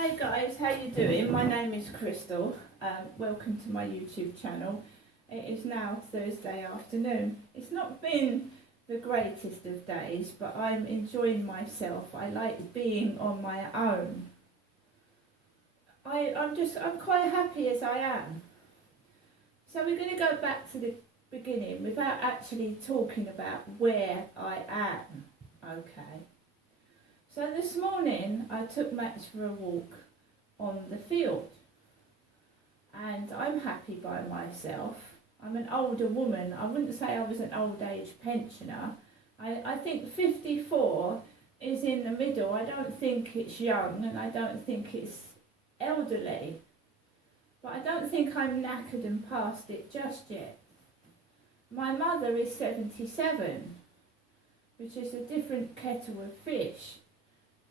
Hi guys, how you doing? My name is Crystal. Welcome to my YouTube channel. It is now Thursday afternoon. It's not been the greatest of days, but I'm enjoying myself. I like being on my own. I'm quite happy as I am. So we're going to go back to the beginning without actually talking about where I am. Okay. So this morning I took Max for a walk on the field and I'm happy by myself. I'm an older woman. I wouldn't say I was an old age pensioner. I think 54 is in the middle. I don't think it's young and I don't think it's elderly. But I don't think I'm knackered and past it just yet. My mother is 77, which is a different kettle of fish.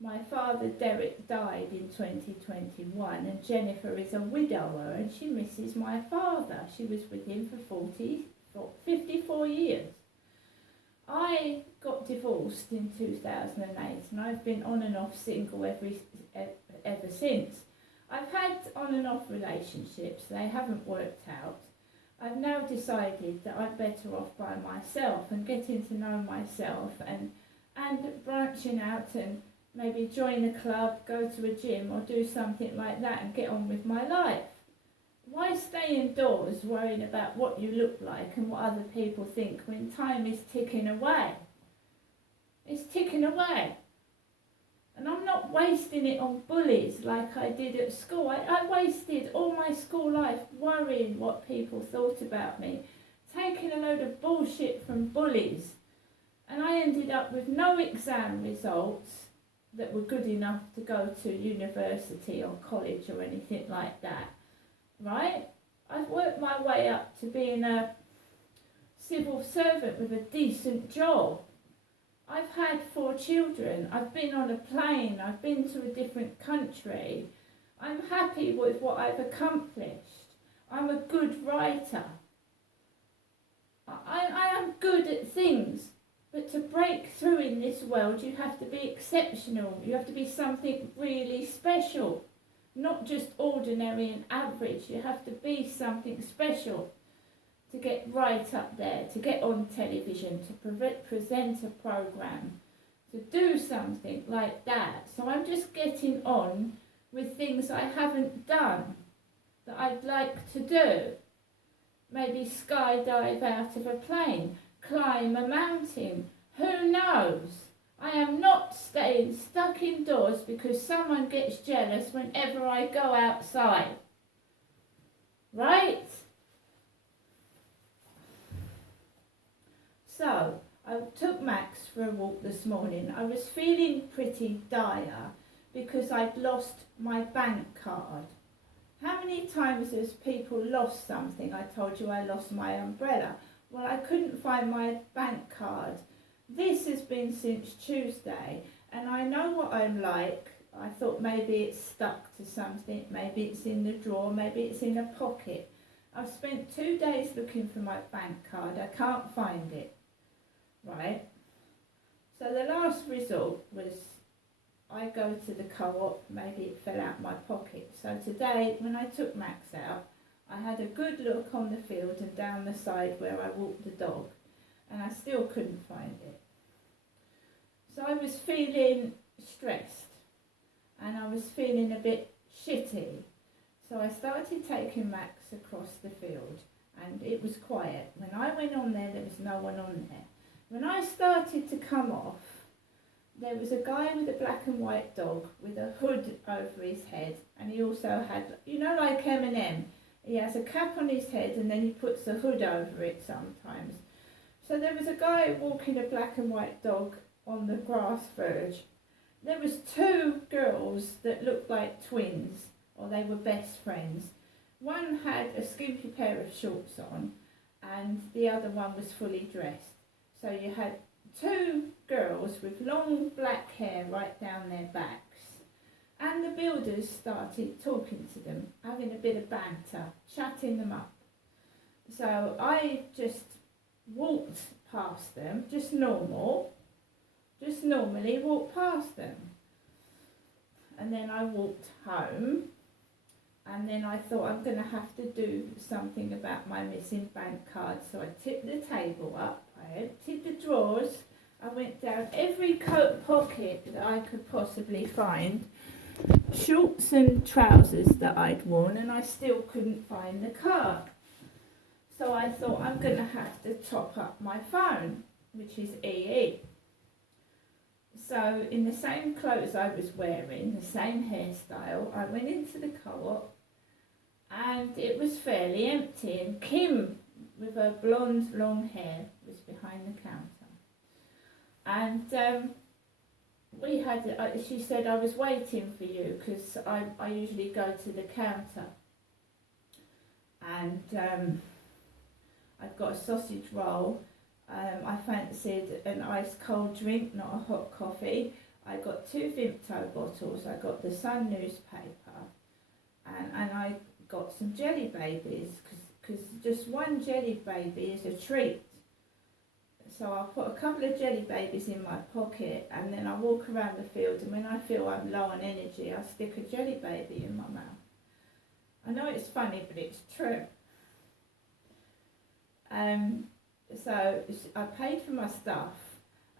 My father Derek died in 2021 and Jennifer is a widower and she misses my father. She was with him for 54 years. I got divorced in 2008 and I've been on and off single ever since. I've had on and off relationships, they haven't worked out. I've now decided that I'm better off by myself and getting to know myself and branching out and maybe join a club, go to a gym or do something like that and get on with my life. Why stay indoors worrying about what you look like and what other people think when time is ticking away? It's ticking away. And I'm not wasting it on bullies like I did at school. I wasted all my school life worrying what people thought about me, taking a load of bullshit from bullies. And I ended up with no exam results that were good enough to go to university or college or anything like that, right? I've worked my way up to being a civil servant with a decent job. I've had 4 children, I've been on a plane, I've been to a different country. I'm happy with what I've accomplished. I'm a good writer. I am good at things. But to break through in this world, you have to be exceptional. You have to be something really special. Not just ordinary and average. You have to be something special to get right up there, to get on television, to present a programme, to do something like that. So I'm just getting on with things I haven't done that I'd like to do. Maybe skydive out of a plane. Climb a mountain. Who knows? I am not staying stuck indoors because someone gets jealous whenever I go outside. Right? So, I took Max for a walk this morning. I was feeling pretty dire because I'd lost my bank card. How many times has people lost something? I told you I lost my umbrella. Well, I couldn't find my bank card. This has been since Tuesday, and I know what I'm like. I thought maybe it's stuck to something, maybe it's in the drawer, maybe it's in a pocket. I've spent 2 days looking for my bank card. I can't find it, right? So the last result was I go to the co-op, maybe it fell out my pocket. So today, when I took Max out, I had a good look on the field and down the side where I walked the dog, and I still couldn't find it. So I was feeling stressed, and I was feeling a bit shitty. So I started taking Max across the field, and it was quiet. When I went on there, there was no one on there. When I started to come off, there was a guy with a black and white dog with a hood over his head, and he also had, you know, like Eminem, he has a cap on his head and then he puts a hood over it sometimes. So there was a guy walking a black and white dog on the grass verge. There was 2 girls that looked like twins, or they were best friends. One had a skimpy pair of shorts on and the other one was fully dressed. So you had 2 girls with long black hair right down their backs. And the builders started talking to them, having a bit of banter, chatting them up. So I just walked past them, just normally walked past them. And and then I walked home, and then I thought I'm going to have to do something about my missing bank card. So I tipped the table up, I emptied the drawers, I went down every coat pocket that I could possibly find, shorts and trousers that I'd worn, and I still couldn't find the card. So I thought I'm going to have to top up my phone, which is EE. So in the same clothes I was wearing, the same hairstyle, I went into the co-op, and it was fairly empty, and Kim, with her blonde long hair, was behind the counter. And we had, she said, I was waiting for you because I usually go to the counter. And I've got a sausage roll. I fancied an ice cold drink, not a hot coffee. I got 2 Vimto bottles. I got the Sun newspaper, and I got some jelly babies, because just one jelly baby is a treat. So I'll put a couple of jelly babies in my pocket, and then I walk around the field, and when I feel I'm low on energy, I stick a jelly baby in my mouth. I know it's funny, but it's true. So I paid for my stuff,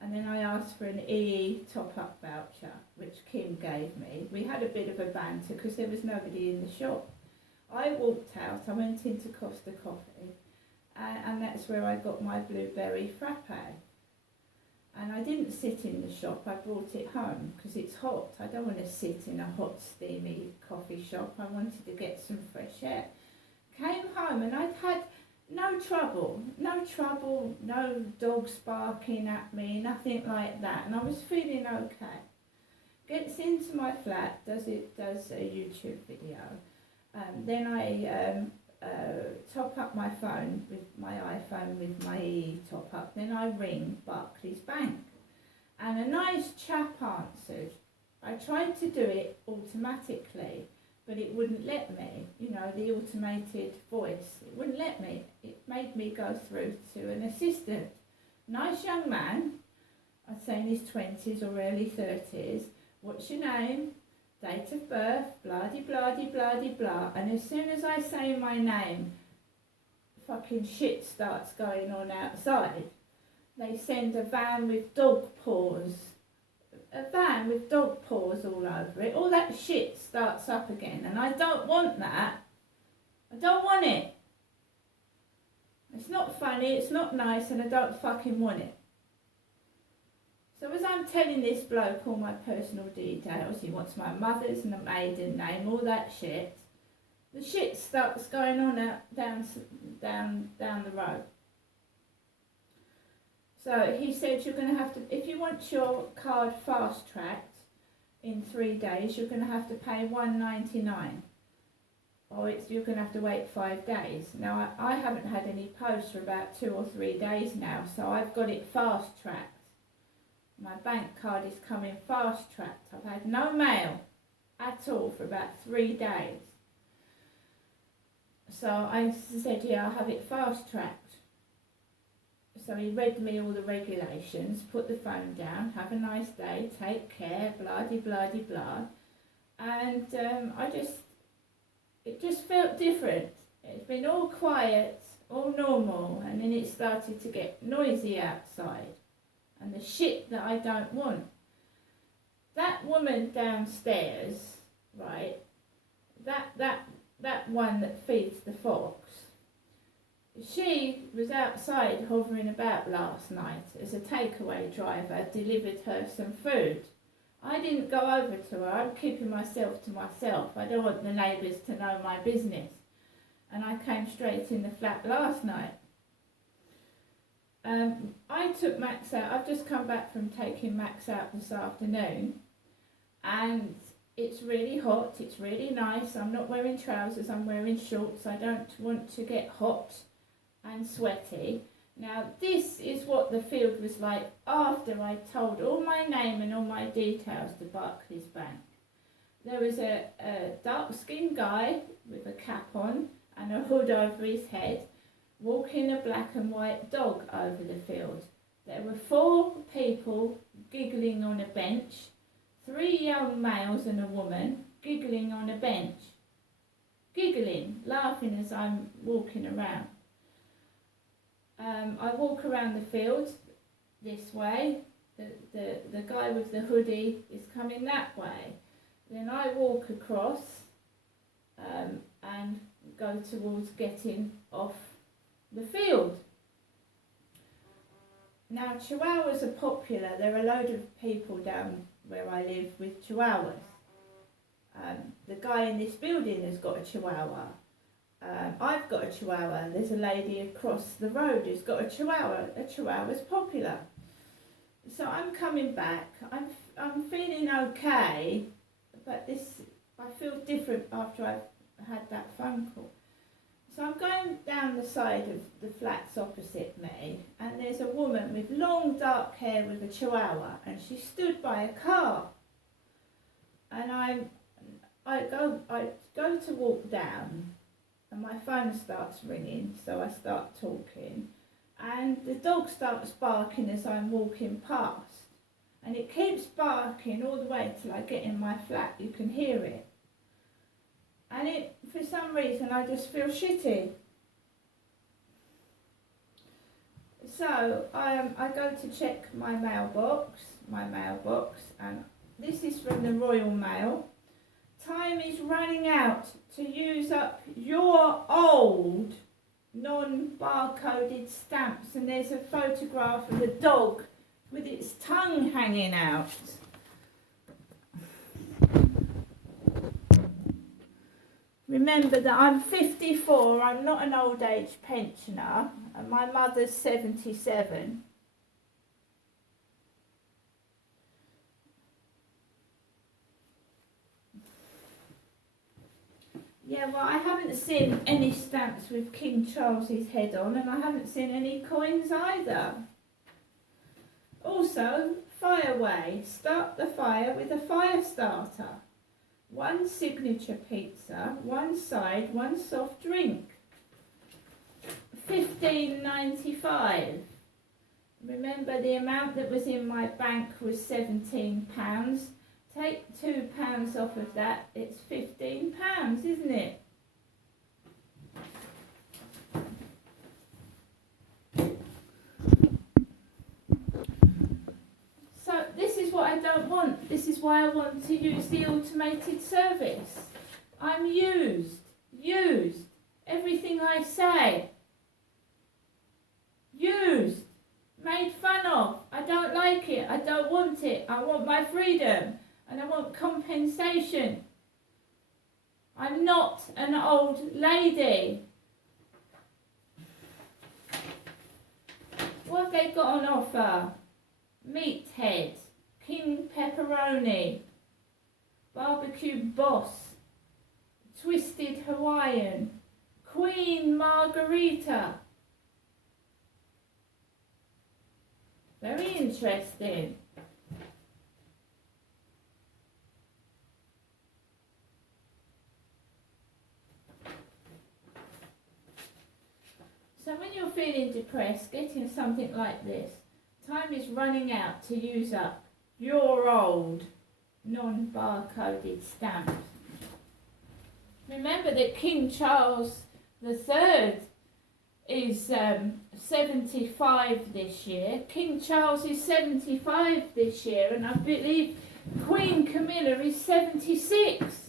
and then I asked for an EE top-up voucher, which Kim gave me. We had a bit of a banter because there was nobody in the shop. I walked out, I went into Costa Coffee, and that's where I got my blueberry frappe. And I didn't sit in the shop, I brought it home because it's hot. I don't want to sit in a hot, steamy coffee shop. I wanted to get some fresh air. Came home and I'd had no trouble, no dogs barking at me, nothing like that. And I was feeling okay. Gets into my flat, does a YouTube video. Then I top up my phone with my iPhone with my EE top up. Then I ring Barclays Bank, and a nice chap answered. I tried to do it automatically, but it wouldn't let me. You know, the automated voice, it wouldn't let me. It made me go through to an assistant. Nice young man, I'd say in his 20s or early 30s. What's your name? Date of birth, blah-de, blah-de, blah-de, blah. And as soon as I say my name, fucking shit starts going on outside. They send a van with dog paws. A van with dog paws all over it. All that shit starts up again. And I don't want that. I don't want it. It's not funny, it's not nice, and I don't fucking want it. So as I'm telling this bloke all my personal details, he wants my mother's and a maiden name, all that shit. The shit starts going on out down the road. So he said you're going to have to, if you want your card fast tracked in 3 days, you're going to have to pay $1.99, or you're going to have to wait 5 days. Now I haven't had any posts for about 2 or 3 days now, so I've got it fast tracked. My bank card is coming fast tracked. I've had no mail at all for about 3 days. So I said, yeah, I'll have it fast tracked. So he read me all the regulations, put the phone down, have a nice day, take care, blah-de-blah-de-blah. And it just felt different. It's been all quiet, all normal, and then it started to get noisy outside. And the shit that I don't want. That woman downstairs, right, that one that feeds the fox, she was outside hovering about last night as a takeaway driver delivered her some food. I didn't go over to her. I'm keeping myself to myself. I don't want the neighbours to know my business. And I came straight in the flat last night. I took Max out. I've just come back from taking Max out this afternoon, and it's really hot, it's really nice. I'm not wearing trousers, I'm wearing shorts. I don't want to get hot and sweaty. Now this is what the field was like after I told all my name and all my details to Barclays Bank. There was a dark-skinned guy with a cap on and a hood over his head, walking a black and white dog over the field. There were 4 people giggling on a bench, 3 young males and a woman giggling on a bench. Giggling, laughing as I'm walking around. I walk around the field this way. The guy with the hoodie is coming that way. Then I walk across and go towards getting off the field. Now, chihuahuas are popular. There are a load of people down where I live with chihuahuas. The guy in this building has got a chihuahua. I've got a chihuahua. There's a lady across the road who's got a chihuahua. A chihuahua's popular. So I'm coming back. I'm feeling okay, but I feel different after I've had that phone call. So I'm going down the side of the flats opposite me, and there's a woman with long dark hair with a chihuahua, and she stood by a car. And I go to walk down, and my phone starts ringing, so I start talking, and the dog starts barking as I'm walking past, and it keeps barking all the way till I get in my flat. You can hear it. And for some reason, I just feel shitty. So I go to check my mailbox, and this is from the Royal Mail. Time is running out to use up your old non-barcoded stamps, and there's a photograph of a dog with its tongue hanging out. Remember that I'm 54, I'm not an old age pensioner, and my mother's 77. Yeah, well, I haven't seen any stamps with King Charles's head on, and I haven't seen any coins either. Also, Fireway, start the fire with a fire starter. 1 signature pizza, 1 side, 1 soft drink. £15.95. Remember, the amount that was in my bank was £17. Take £2 off of that, it's £15, isn't it? So this is what I don't want. This is why I want to use the automated service. I'm used. Everything I say. Used. Made fun of. I don't like it. I don't want it. I want my freedom. And I want compensation. I'm not an old lady. What have they got on offer? Meathead, King Pepperoni, Barbecue Boss, Twisted Hawaiian, Queen Margarita. Very interesting. So when you're feeling depressed, getting something like this, time is running out to use up your old non-barcoded stamps. Remember that King Charles III is 75 this year. King Charles is 75 this year, and I believe Queen Camilla is 76.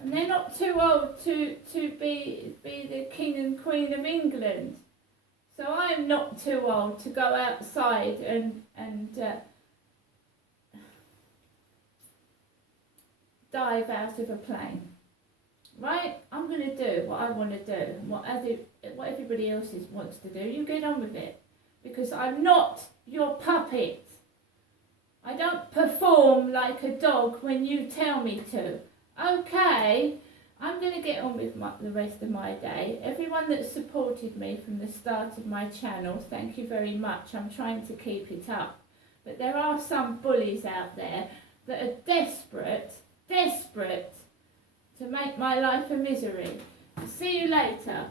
And they're not too old to be the King and Queen of England. So I'm not too old to go outside and dive out of a plane. Right? I'm going to do what I want to do. What everybody else wants to do. You get on with it. Because I'm not your puppet. I don't perform like a dog when you tell me to. Okay, I'm going to get on with the rest of my day. Everyone that supported me from the start of my channel, thank you very much. I'm trying to keep it up. But there are some bullies out there that are desperate to make my life a misery. See you later.